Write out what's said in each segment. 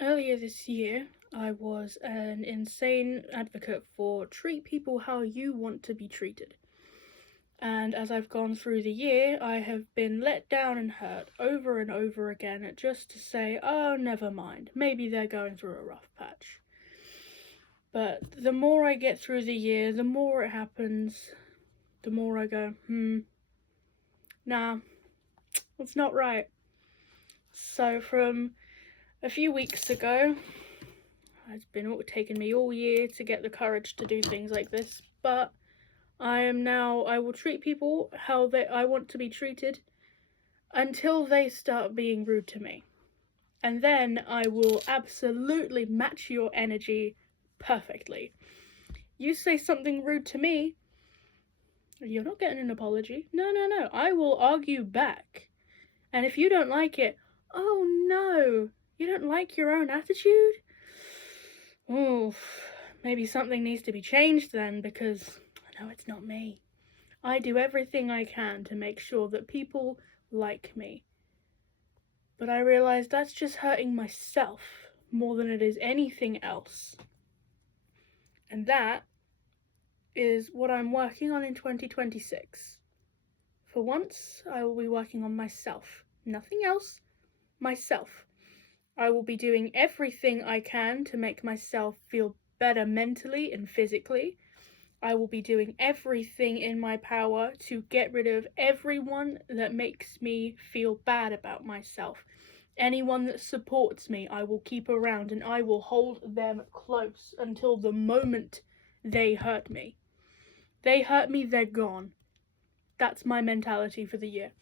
Earlier this year, I was an insane advocate for treat people how you want to be treated. And as I've gone through the year, I have been let down and hurt over and over again just to say, oh, never mind, maybe they're going through a rough patch. But the more I get through the year, the more it happens, the more I go, nah, that's not right. So from a few weeks ago, it's been taking me all year to get the courage to do things like this, but I will treat people how I want to be treated until they start being rude to me. And then I will absolutely match your energy perfectly. You say something rude to me, you're not getting an apology. No. I will argue back. And if you don't like it, oh no, you don't like your own attitude? Oof, maybe something needs to be changed then, because I know it's not me. I do everything I can to make sure that people like me. But I realize that's just hurting myself more than it is anything else. And that is what I'm working on in 2026. For once, I will be working on myself. Nothing else, myself. I will be doing everything I can to make myself feel better mentally and physically. I will be doing everything in my power to get rid of everyone that makes me feel bad about myself. Anyone that supports me, I will keep around and I will hold them close until the moment they hurt me. They hurt me, they're gone. That's my mentality for the year.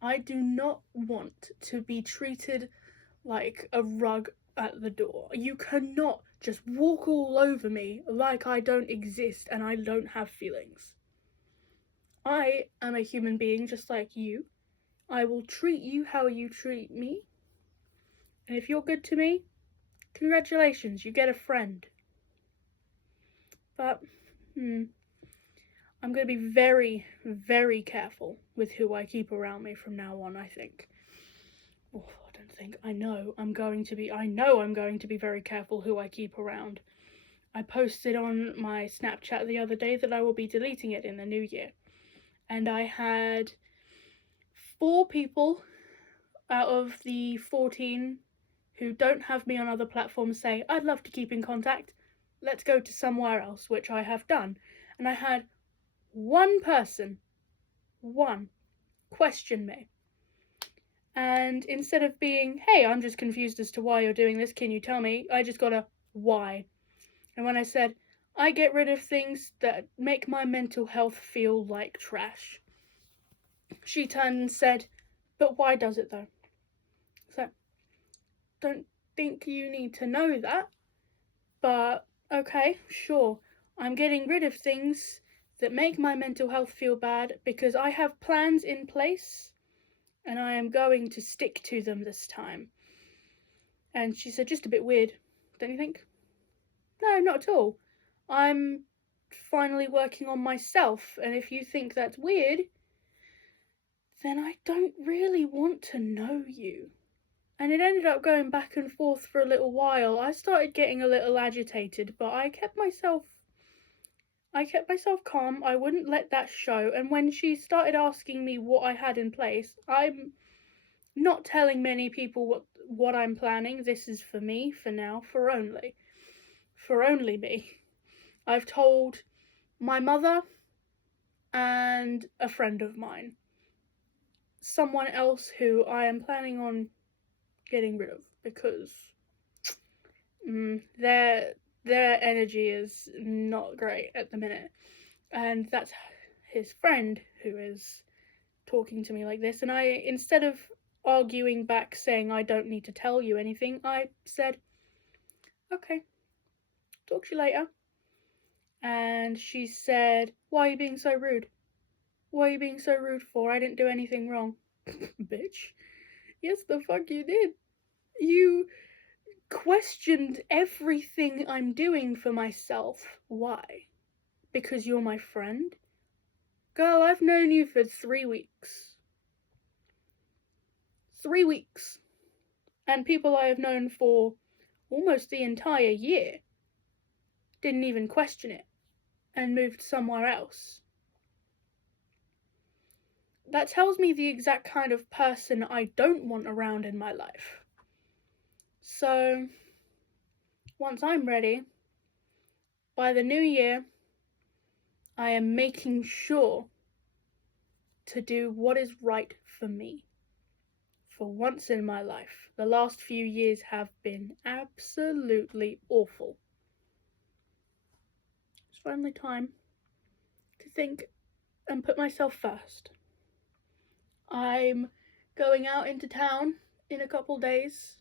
I do not want to be treated like a rug at the door. You cannot just walk all over me like I don't exist and I don't have feelings. I am a human being just like you. I will treat you how you treat me. And if you're good to me, congratulations, you get a friend. But, I'm going to be very, very careful with who I keep around me from now on, I think. Oh, I don't think. I know I'm going to be very careful who I keep around. I posted on my Snapchat the other day that I will be deleting it in the new year. And I had 4 people out of the 14 who don't have me on other platforms say, I'd love to keep in contact. Let's go to somewhere else, which I have done. And I had one person, question me. And instead of being, hey, I'm just confused as to why you're doing this, can you tell me? I just got a why. And when I said, I get rid of things that make my mental health feel like trash, she turned and said, but why does it though? So, don't think you need to know that, but okay, sure. I'm getting rid of things that make my mental health feel bad because I have plans in place and I am going to stick to them this time. And she said, just a bit weird, don't you think? No, not at all. I'm finally working on myself, and if you think that's weird, then I don't really want to know you. And it ended up going back and forth for a little while. I started getting a little agitated, but I kept myself calm. I wouldn't let that show. And when she started asking me what I had in place, I'm not telling many people what I'm planning. This is for me, for now, for only me. I've told my mother and a friend of mine. Someone else who I am planning on getting rid of because their energy is not great at the minute. And that's his friend who is talking to me like this. And I, instead of arguing back saying I don't need to tell you anything, I said, okay, talk to you later. And she said, why are you being so rude? What are you being so rude for? I didn't do anything wrong. Bitch. Yes, the fuck you did. You questioned everything I'm doing for myself. Why? Because you're my friend? Girl, I've known you for 3 weeks. 3 weeks. And people I have known for almost the entire year, didn't even question it, and moved somewhere else. That tells me the exact kind of person I don't want around in my life. So, once I'm ready, by the new year, I am making sure to do what is right for me. For once in my life, the last few years have been absolutely awful. It's finally time to think and put myself first. I'm going out into town in a couple days,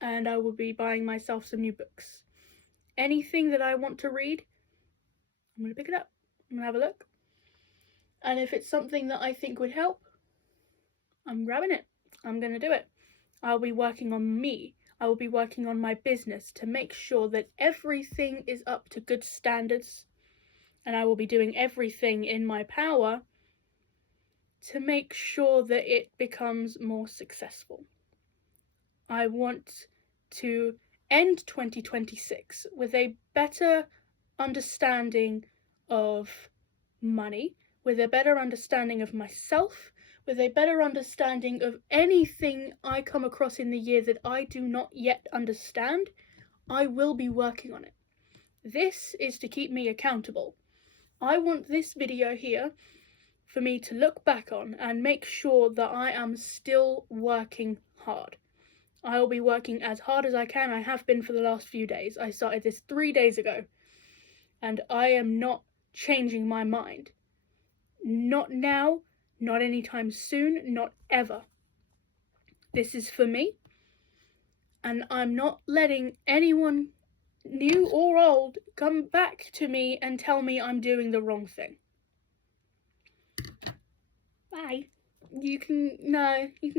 and I will be buying myself some new books. Anything that I want to read, I'm going to pick it up. I'm going to have a look. And if it's something that I think would help, I'm grabbing it. I'm going to do it. I'll be working on me. I will be working on my business to make sure that everything is up to good standards. And I will be doing everything in my power to make sure that it becomes more successful. I want to end 2026 with a better understanding of money, with a better understanding of myself, with a better understanding of anything I come across in the year that I do not yet understand. I will be working on it. This is to keep me accountable. I want this video here for me to look back on and make sure that I am still working hard. I will be working as hard as I can. I have been for the last few days. I started this 3 days ago, and I am not changing my mind. Not now, not anytime soon, not ever. This is for me, and I'm not letting anyone, new or old, come back to me and tell me I'm doing the wrong thing. Bye. You can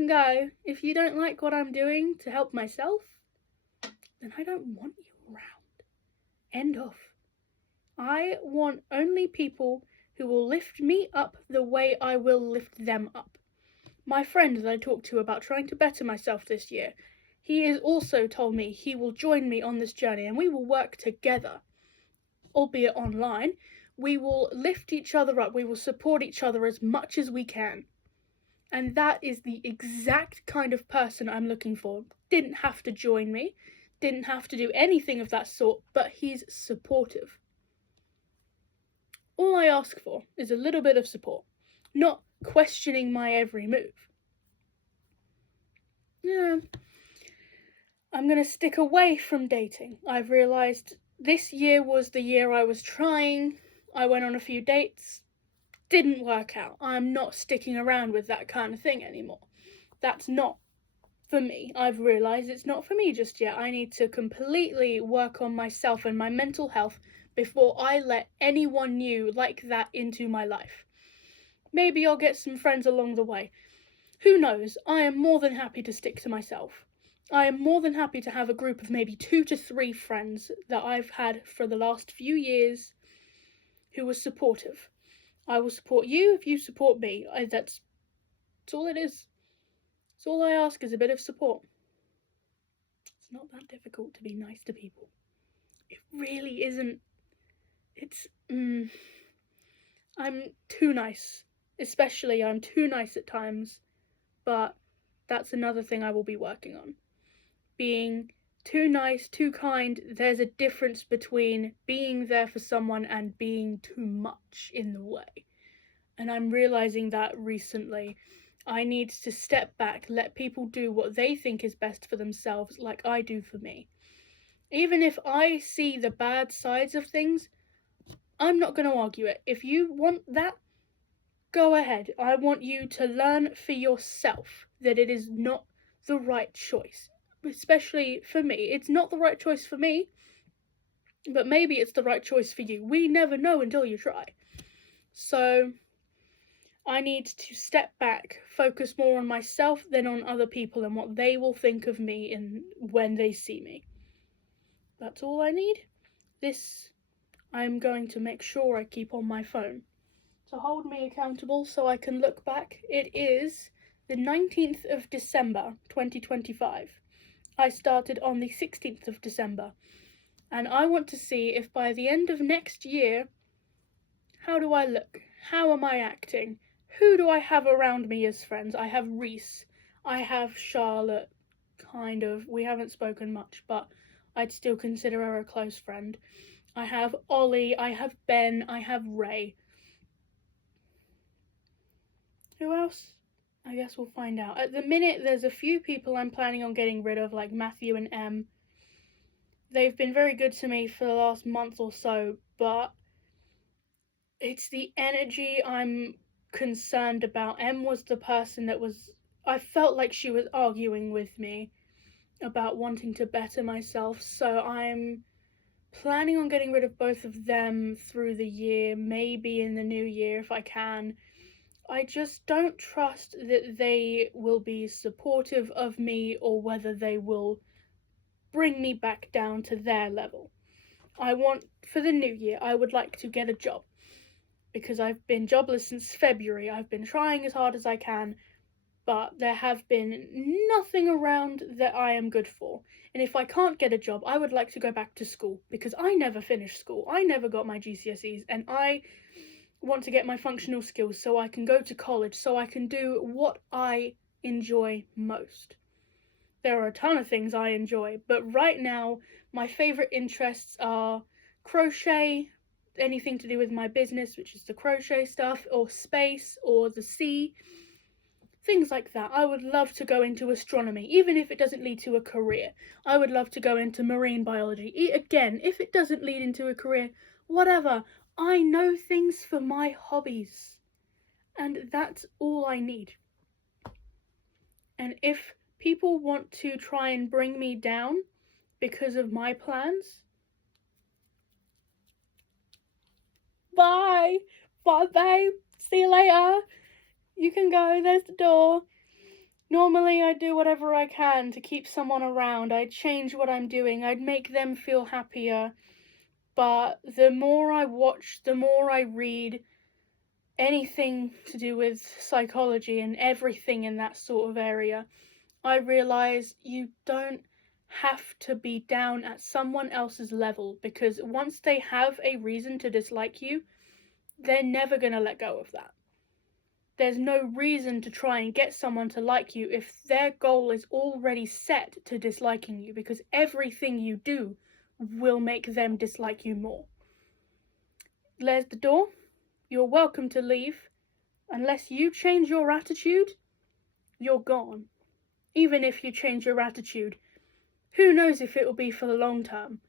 go. If you don't like what I'm doing to help myself, then I don't want you around. End of. I want only people who will lift me up the way I will lift them up. My friend that I talked to about trying to better myself this year, he has also told me he will join me on this journey and we will work together, albeit online. We will lift each other up. We will support each other as much as we can. And that is the exact kind of person I'm looking for. Didn't have to join me, didn't have to do anything of that sort, but he's supportive. All I ask for is a little bit of support, not questioning my every move. Yeah, I'm going to stick away from dating. I've realised this year was the year I was trying. I went on a few dates. Didn't work out. I'm not sticking around with that kind of thing anymore. That's not for me. I've realised it's not for me just yet. I need to completely work on myself and my mental health before I let anyone new like that into my life. Maybe I'll get some friends along the way. Who knows? I am more than happy to stick to myself. I am more than happy to have a group of maybe 2 to 3 friends that I've had for the last few years who are supportive. I will support you if you support me. That's all it is. That's all I ask is a bit of support. It's not that difficult to be nice to people. It really isn't. I'm too nice. Especially, I'm too nice at times. But that's another thing I will be working on. Being too nice, too kind, there's a difference between being there for someone and being too much in the way. And I'm realising that recently. I need to step back, let people do what they think is best for themselves, like I do for me. Even if I see the bad sides of things, I'm not going to argue it. If you want that, go ahead. I want you to learn for yourself that it is not the right choice. Especially for me. It's not the right choice for me, but maybe it's the right choice for you. We never know until you try. So I need to step back, focus more on myself than on other people and what they will think of me when they see me. That's all I need. This I'm going to make sure I keep on my phone to hold me accountable so I can look back. It is the 19th of December 2025. I started on the 16th of December. And I want to see if by the end of next year, how do I look? How am I acting? Who do I have around me as friends? I have Reese. I have Charlotte, kind of. We haven't spoken much, but I'd still consider her a close friend. I have Ollie, I have Ben, I have Ray. Who else? I guess we'll find out. At the minute, there's a few people I'm planning on getting rid of, like Matthew and Em. They've been very good to me for the last month or so, but it's the energy I'm concerned about. Em was the person that I felt like she was arguing with me about wanting to better myself, so I'm planning on getting rid of both of them through the year, maybe in the new year if I can. I just don't trust that they will be supportive of me or whether they will bring me back down to their level. For the new year, I would like to get a job because I've been jobless since February. I've been trying as hard as I can, but there have been nothing around that I am good for. And if I can't get a job, I would like to go back to school because I never finished school. I never got my GCSEs, and I want to get my functional skills so I can go to college, so I can do what I enjoy most. There are a ton of things I enjoy, but right now my favourite interests are crochet, anything to do with my business, which is the crochet stuff, or space, or the sea, things like that. I would love to go into astronomy, even if it doesn't lead to a career. I would love to go into marine biology. Again, if it doesn't lead into a career, whatever. I know things for my hobbies, and that's all I need. And if people want to try and bring me down because of my plans, bye, babe, see you later, you can go, there's the door. Normally I'd do whatever I can to keep someone around. I'd change what I'm doing, I'd make them feel happier. But the more I watch, the more I read anything to do with psychology and everything in that sort of area, I realise you don't have to be down at someone else's level, because once they have a reason to dislike you, they're never going to let go of that. There's no reason to try and get someone to like you if their goal is already set to disliking you, because everything you do will make them dislike you more. There's the door. You're welcome to leave. Unless you change your attitude, you're gone. Even if you change your attitude, who knows if it will be for the long term.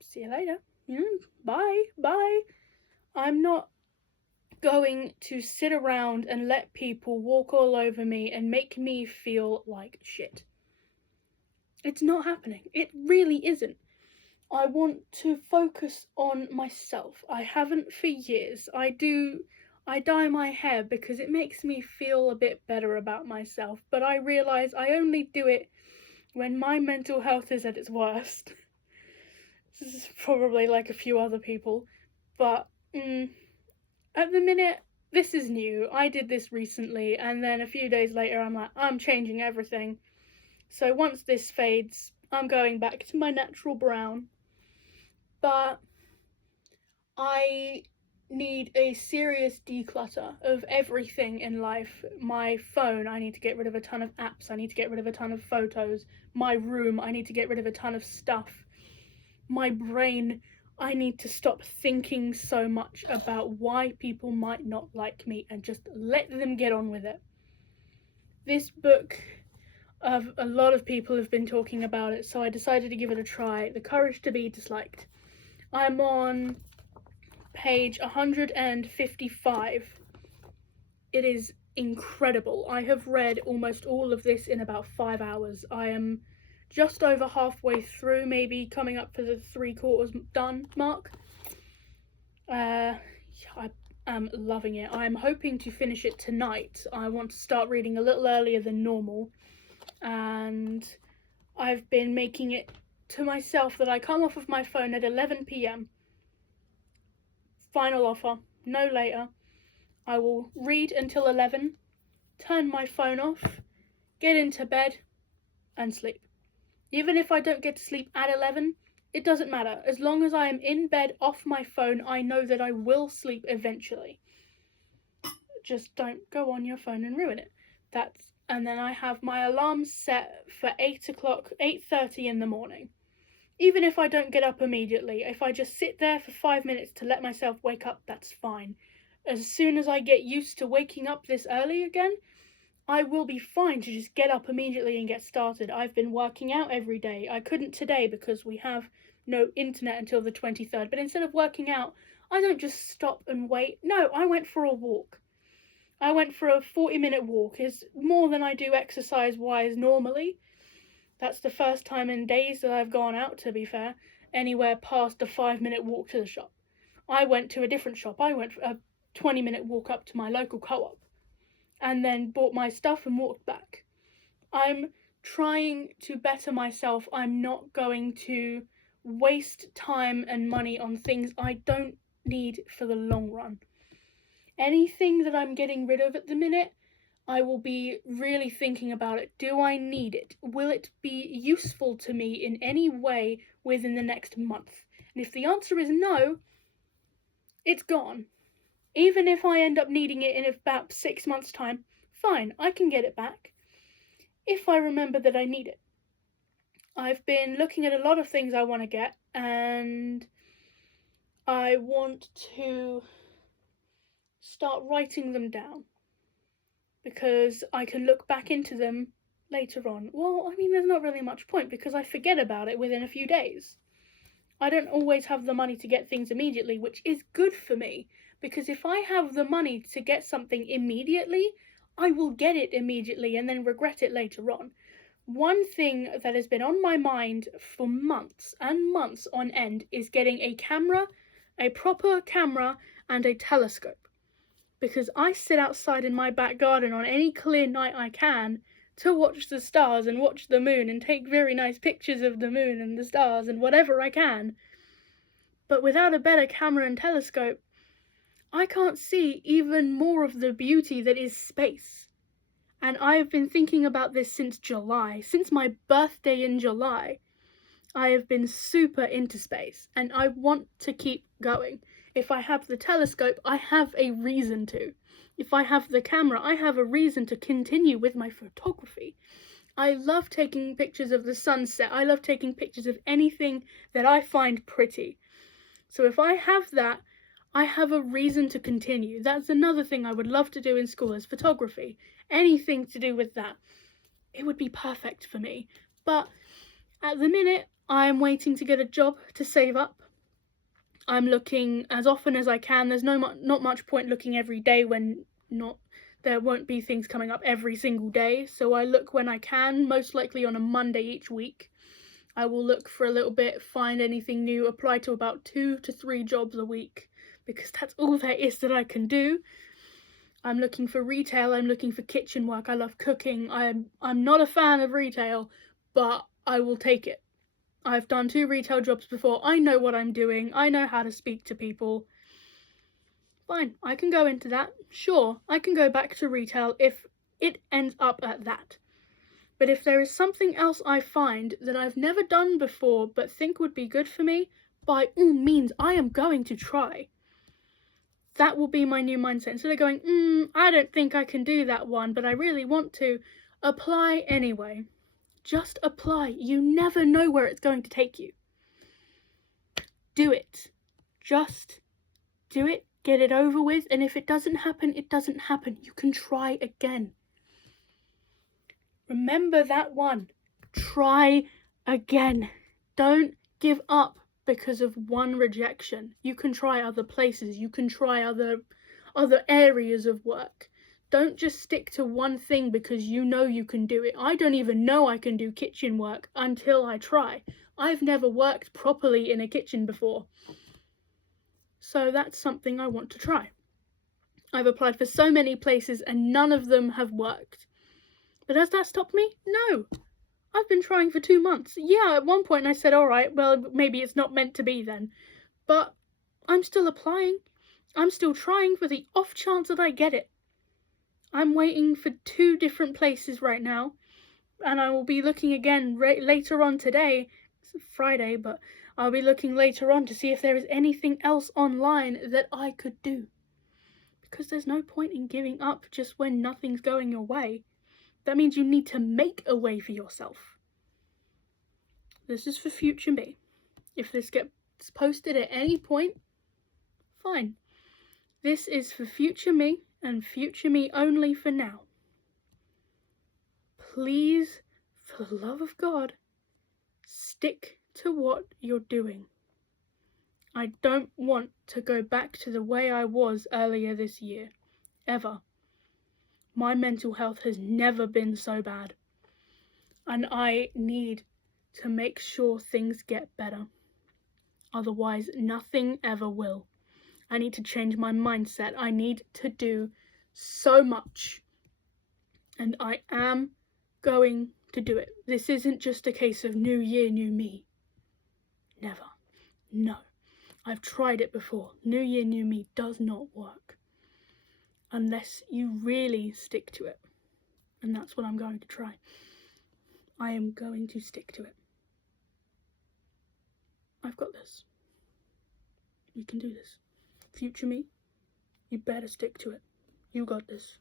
See you later. Bye. I'm not going to sit around and let people walk all over me and make me feel like shit. It's not happening. It really isn't. I want to focus on myself. I haven't for years. I dye my hair because it makes me feel a bit better about myself, but I realise I only do it when my mental health is at its worst. This is probably like a few other people, but at the minute, this is new. I did this recently, and then a few days later I'm like, I'm changing everything. So once this fades, I'm going back to my natural brown. But I need a serious declutter of everything in life. My phone, I need to get rid of a ton of apps. I need to get rid of a ton of photos. My room, I need to get rid of a ton of stuff. My brain, I need to stop thinking so much about why people might not like me and just let them get on with it. This book, a lot of people have been talking about it, so I decided to give it a try. The Courage to Be Disliked. I'm on page 155. It is incredible. I have read almost all of this in about 5 hours. I am just over halfway through, maybe coming up for the 3/4 done mark. I am loving it. I'm hoping to finish it tonight. I want to start reading a little earlier than normal, and I've been making it to myself that I come off of my phone at 11 p.m. Final offer, no later. I will read until 11, turn my phone off, get into bed, and sleep. Even if I don't get to sleep at 11, it doesn't matter. As long as I am in bed off my phone, I know that I will sleep eventually. Just don't go on your phone and ruin it. And then I have my alarm set for 8 o'clock, 8:30 in the morning. Even if I don't get up immediately, if I just sit there for 5 minutes to let myself wake up, that's fine. As soon as I get used to waking up this early again, I will be fine to just get up immediately and get started. I've been working out every day. I couldn't today because we have no internet until the 23rd, but instead of working out, I don't just stop and wait. No, I went for a walk. I went for a 40-minute walk. It's more than I do exercise-wise normally. That's the first time in days that I've gone out, to be fair, anywhere past a 5-minute walk to the shop. I went to a different shop. I went for a 20-minute walk up to my local co-op and then bought my stuff and walked back. I'm trying to better myself. I'm not going to waste time and money on things I don't need for the long run. Anything that I'm getting rid of at the minute, I will be really thinking about it. Do I need it? Will it be useful to me in any way within the next month? And if the answer is no, it's gone. Even if I end up needing it in about 6 months' time, fine, I can get it back. If I remember that I need it. I've been looking at a lot of things I want to get, and I want to start writing them down because I can look back into them later on. Well, I mean, there's not really much point because I forget about it within a few days. I don't always have the money to get things immediately, which is good for me, because if I have the money to get something immediately, I will get it immediately and then regret it later on. One thing that has been on my mind for months and months on end is getting a camera, a proper camera, and a telescope. Because I sit outside in my back garden on any clear night I can to watch the stars and watch the moon and take very nice pictures of the moon and the stars and whatever I can. But without a better camera and telescope, I can't see even more of the beauty that is space. And I've been thinking about this since July. Since my birthday in July, I have been super into space, and I want to keep going. If I have the telescope, I have a reason to. If I have the camera, I have a reason to continue with my photography. I love taking pictures of the sunset. I love taking pictures of anything that I find pretty. So if I have that, I have a reason to continue. That's another thing I would love to do in school is photography. Anything to do with that. It would be perfect for me. But at the minute, I'm waiting to get a job to save up. I'm looking as often as I can. There's not much point looking every day when there won't be things coming up every single day. So I look when I can, most likely on a Monday each week. I will look for a little bit, find anything new, apply to about 2 to 3 jobs a week, because that's all there is that I can do. I'm looking for retail, I'm looking for kitchen work, I love cooking. I'm not a fan of retail, but I will take it. I've done 2 retail jobs before, I know what I'm doing, I know how to speak to people. Fine, I can go into that. Sure, I can go back to retail if it ends up at that. But if there is something else I find that I've never done before but think would be good for me, by all means, I am going to try. That will be my new mindset. Instead of going, I don't think I can do that one, but I really want to, apply anyway. Just apply. You never know where it's going to take you. Do it. Just do it. Get it over with. And if it doesn't happen, it doesn't happen. You can try again. Remember that one. Try again. Don't give up because of one rejection. You can try other places. You can try other areas of work. Don't just stick to one thing because you know you can do it. I don't even know I can do kitchen work until I try. I've never worked properly in a kitchen before. So that's something I want to try. I've applied for so many places and none of them have worked. But has that stopped me? No. I've been trying for 2 months. Yeah, at one point I said, alright, well, maybe it's not meant to be then. But I'm still applying. I'm still trying for the off chance that I get it. I'm waiting for 2 different places right now. and I will be looking again later on today. It's Friday, but I'll be looking later on to see if there is anything else online that I could do. Because there's no point in giving up just when nothing's going your way. That means you need to make a way for yourself. This is for future me. If this gets posted at any point, fine. This is for future me and future me only for now. Please, for the love of God, stick to what you're doing. I don't want to go back to the way I was earlier this year, ever. My mental health has never been so bad, and I need to make sure things get better. Otherwise, nothing ever will. I need to change my mindset. I need to do so much, and I am going to do it. This isn't just a case of new year, new me. Never. No. I've tried it before. New year, new me does not work unless you really stick to it. And that's what I'm going to try. I am going to stick to it. I've got this. You can do this. Future me, you better stick to it. You got this.